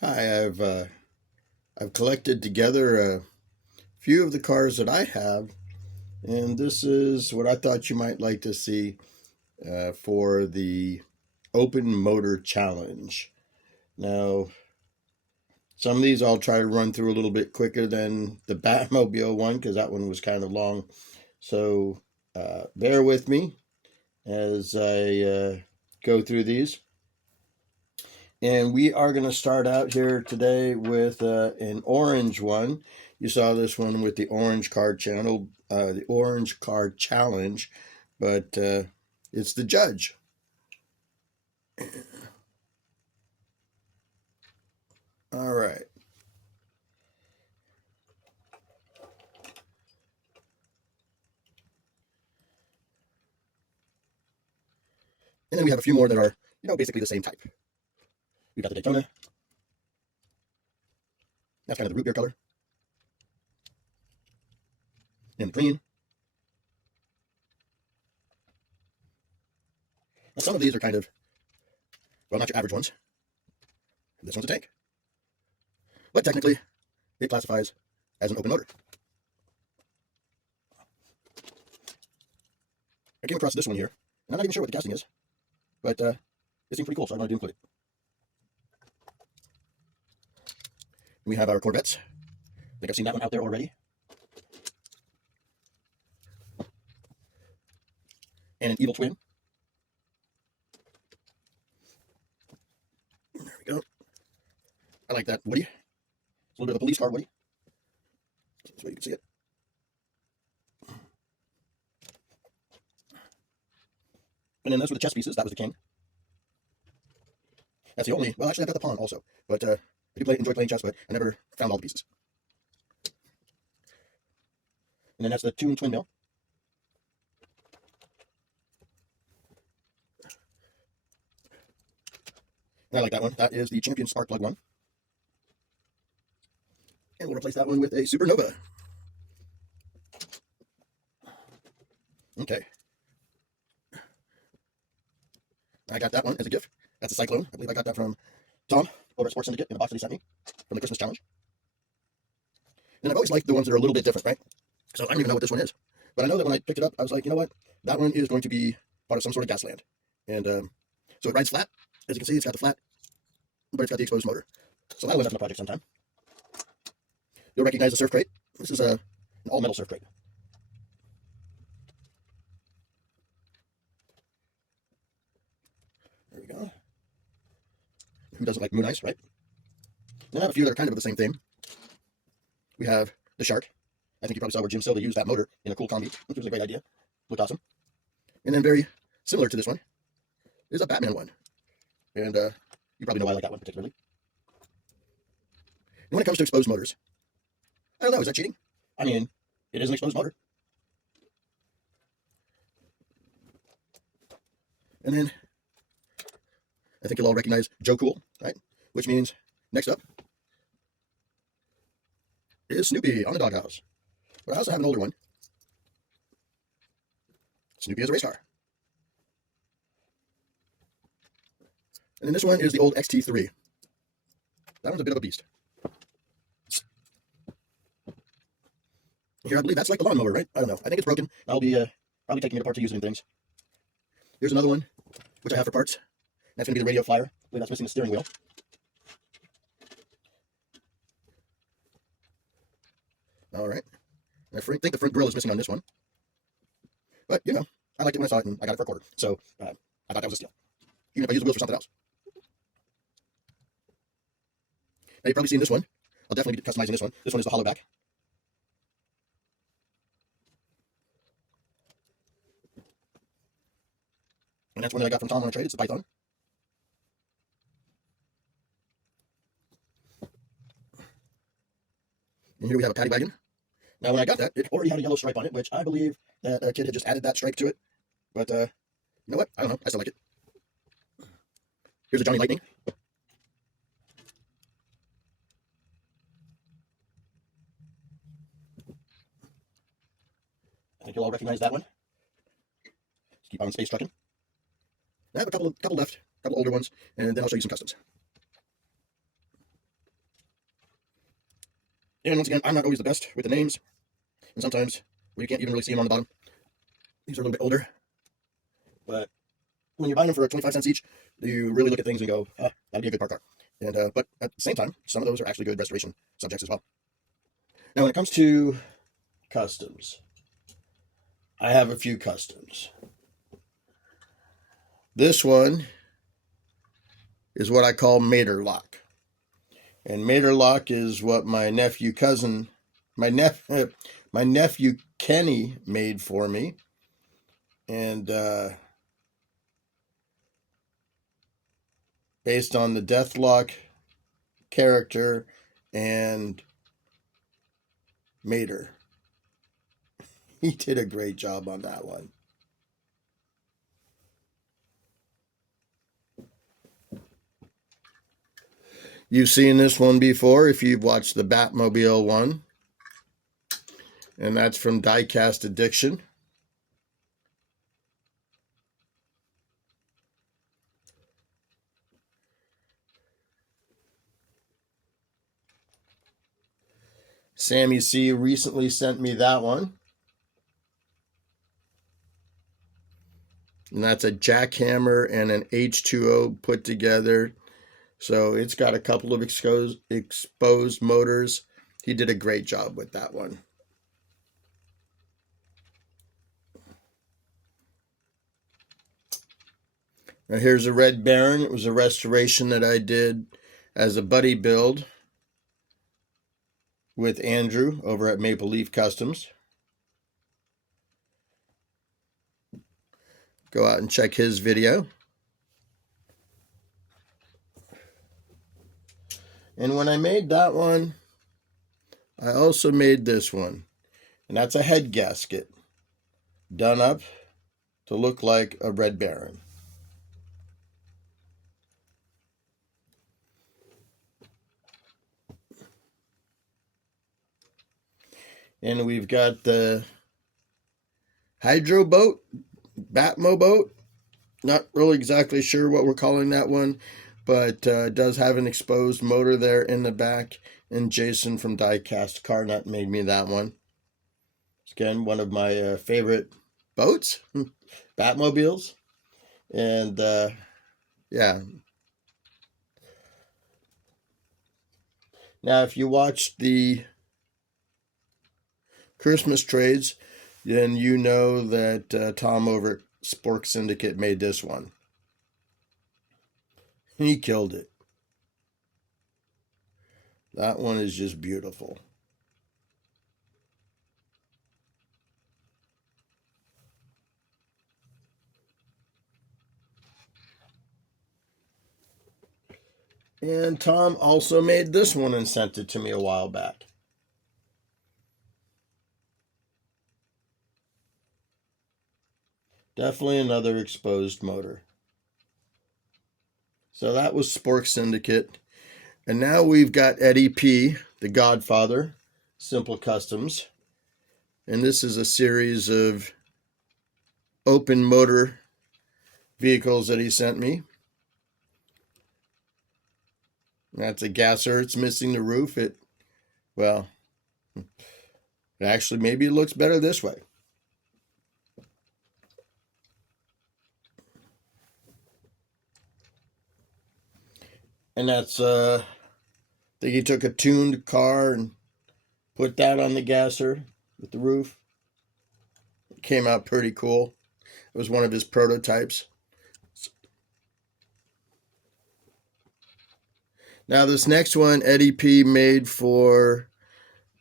Hi, I've collected together a few of the cars that I have, and this is what I thought you might like to see for the Open Motor Challenge. Now, some of these I'll try to run through a little bit quicker than the Batmobile one because that one was kind of long. So bear with me as I go through these. And we are going to start out here today with an orange one. You saw this one with the orange card channel, the orange card challenge, but it's the judge. All right. And then we have a few more that are, basically the same type. We've got the Daytona. That's kind of the root beer color. And the green. Now, some of these are kind of, well, not your average ones. This one's a tank. But technically, it classifies as an open motor. I came across this one here, and I'm not even sure what the casting is, but it seems pretty cool, so I wanted to include it. We have our Corvettes. I think I've seen that one out there already. And an Evil Twin. There we go. I like that Woody. It's a little bit of a police car Woody. This way you can see it. And then those were the chess pieces. That was the king. That's the only. Well, actually, I've got the pawn also. But I do enjoy playing chess, but I never found all the pieces. And then that's the Toon Twin Mill. And I like that one. That is the Champion Sparkplug one. And we'll replace that one with a Supernova. Okay. I got that one as a gift. That's a Cyclone. I believe I got that from Tom over at Sports Syndicate in the box that he sent me from the Christmas challenge. And I've always liked the ones that are a little bit different, right? So I don't even know what this one is. But I know that when I picked it up, I was like, you know what? That one is going to be part of some sort of Gasland. And so it rides flat. As you can see, it's got the flat, but it's got the exposed motor. So that'll end up in a project sometime. You'll recognize the surf crate. This is an all-metal surf crate. There we go. Who doesn't like Moon Ice, right? Then I have a few that are kind of the same theme. We have the Shark. I think you probably saw where Jim Silva used that motor in a cool combi, which was a great idea. Looked awesome. And then very similar to this one is a Batman one. And you probably know why I like that one particularly. And when it comes to exposed motors, I don't know, is that cheating? I mean, it is an exposed motor. And then I think you'll all recognize Joe Cool, right? Which means next up is Snoopy on the doghouse. But I also have an older one. Snoopy is a race car. And then this one is the old XT3. That one's a bit of a beast. Here, I believe that's like the lawnmower, right? I don't know. I think it's broken. I'll be probably taking it apart to use it in things. Here's another one, which I have for parts. That's going to be the Radio Flyer. I believe that's missing the steering wheel. All right. I think the front grill is missing on this one. But, I liked it when I saw it, and I got it for a quarter. So, I thought that was a steal. Even if I use the wheels for something else. Now, you've probably seen this one. I'll definitely be customizing this one. This one is the hollow back. And that's one that I got from Tom on a trade. It's the Python. And here we have a paddy wagon. Now, when I got that, it already had a yellow stripe on it, which I believe that a kid had just added that stripe to it. But, you know what? I don't know. I still like it. Here's a Johnny Lightning. I think you'll all recognize that one. Let's keep on space trucking. I have a couple left, a couple older ones, and then I'll show you some customs. And once again, I'm not always the best with the names, and sometimes you can't even really see them on the bottom. These are a little bit older, but when you're buying them for 25 cents each, you really look at things and go, that'd be a good park car. And but at the same time, some of those are actually good restoration subjects as well. Now, when it comes to customs, I have a few customs. This one is what I call Mater Lock. And Mater Lock is what my nephew Kenny made for me. And based on the Deathlock character and Mater. He did a great job on that one. You've seen this one before if you've watched the Batmobile one. And that's from Diecast Addiction. Sammy C recently sent me that one. And that's a jackhammer and an H2O put together. So it's got a couple of exposed motors. He did a great job with that one. Now here's a Red Baron. It was a restoration that I did as a buddy build with Andrew over at Maple Leaf Customs. Go out and check his video. And when I made that one, I also made this one. And that's a head gasket done up to look like a Red Baron. And we've got the Hydro boat, Batmo boat. Not really exactly sure what we're calling that one, but it does have an exposed motor there in the back. And Jason from Diecast Car Nut made me that one. It's, again, one of my favorite boats, Batmobiles. And yeah. Now, if you watch the Christmas trades, then you know that Tom over at Spork Syndicate made this one. He killed it. That one is just beautiful. And Tom also made this one and sent it to me a while back. Definitely another exposed motor. So that was Spork Syndicate. And now we've got Eddie P., the Godfather, Simple Customs. And this is a series of open motor vehicles that he sent me. That's a gasser. It's missing the roof. Actually, maybe it looks better this way. And that's, I think he took a tuned car and put that on the gasser with the roof. It came out pretty cool. It was one of his prototypes. Now this next one, Eddie P. made for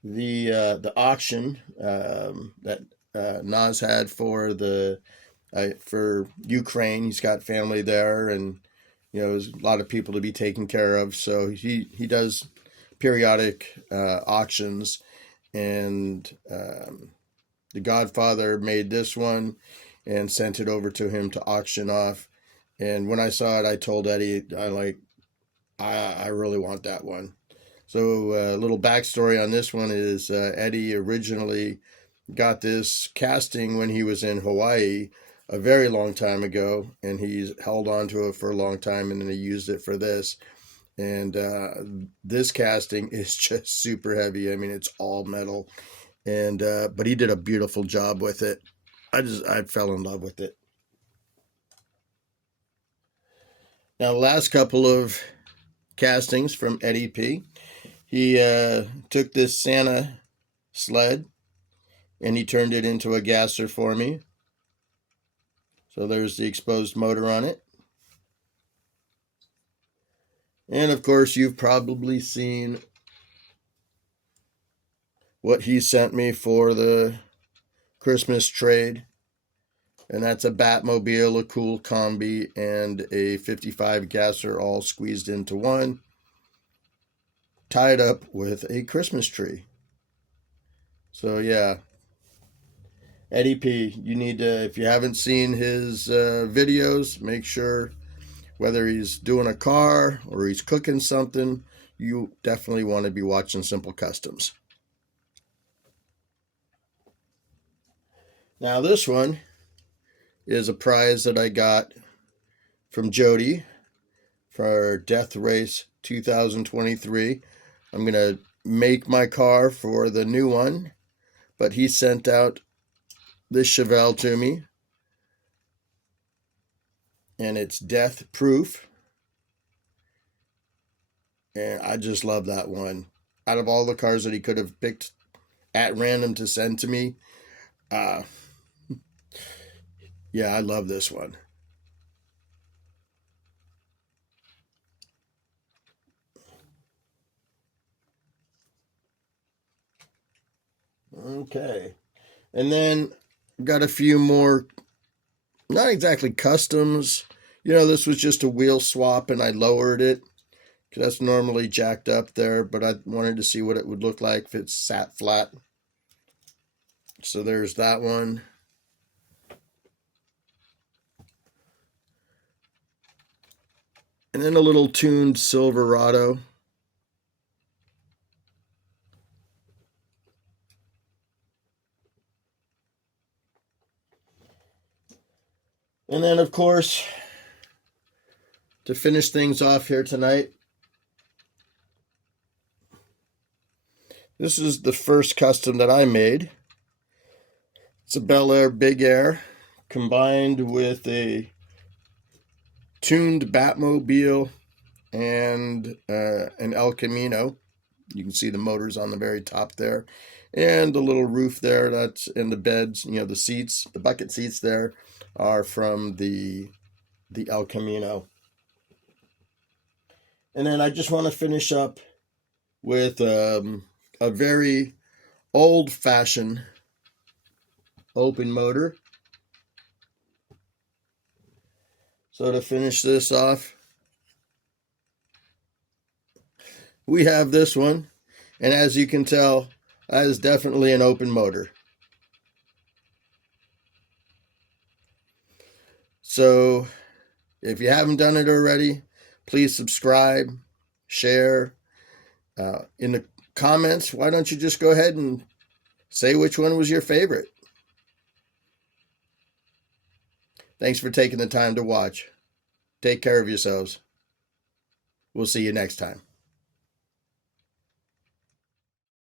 the auction that Nas had for for Ukraine. He's got family there, and there's a lot of people to be taken care of. So he does periodic auctions, and the Godfather made this one and sent it over to him to auction off. And when I saw it, I told Eddie, I really want that one. So a little backstory on this one is Eddie originally got this casting when he was in Hawaii a very long time ago, and he's held on to it for a long time, and then he used it for this. And this casting is just super heavy. I mean, it's all metal, and but he did a beautiful job with it. I fell in love with it. Now, the last couple of castings from Eddie P. He took this Santa sled and he turned it into a gasser for me. So there's the exposed motor on it. And of course, you've probably seen what he sent me for the Christmas trade. And that's a Batmobile, a cool combi, and a 55 gasser all squeezed into one, tied up with a Christmas tree. So yeah, Eddie P, you need to, if you haven't seen his videos, make sure, whether he's doing a car or he's cooking something, you definitely want to be watching Simple Customs. Now this one is a prize that I got from Jody for Death Race 2023. I'm going to make my car for the new one, but he sent out this Chevelle to me, and it's death proof, and I just love that one. Out of all the cars that he could have picked at random to send to me, yeah, I love this one. Okay. And then got a few more, not exactly customs. You know, this was just a wheel swap and I lowered it because that's normally jacked up there, but I wanted to see what it would look like if it sat flat. So there's that one. And then a little tuned Silverado. And then, of course, to finish things off here tonight, this is the first custom that I made. It's a Bel Air Big Air combined with a tuned Batmobile and an El Camino. You can see the motors on the very top there, and the little roof there that's in the beds. You know, the seats, the bucket seats there are from the El Camino. And then I just want to finish up with a very old-fashioned open motor. So to finish this off, we have this one, and as you can tell, that is definitely an open motor. So if you haven't done it already, please subscribe, share. In the comments, why don't you just go ahead and say which one was your favorite? Thanks for taking the time to watch. Take care of yourselves. We'll see you next time.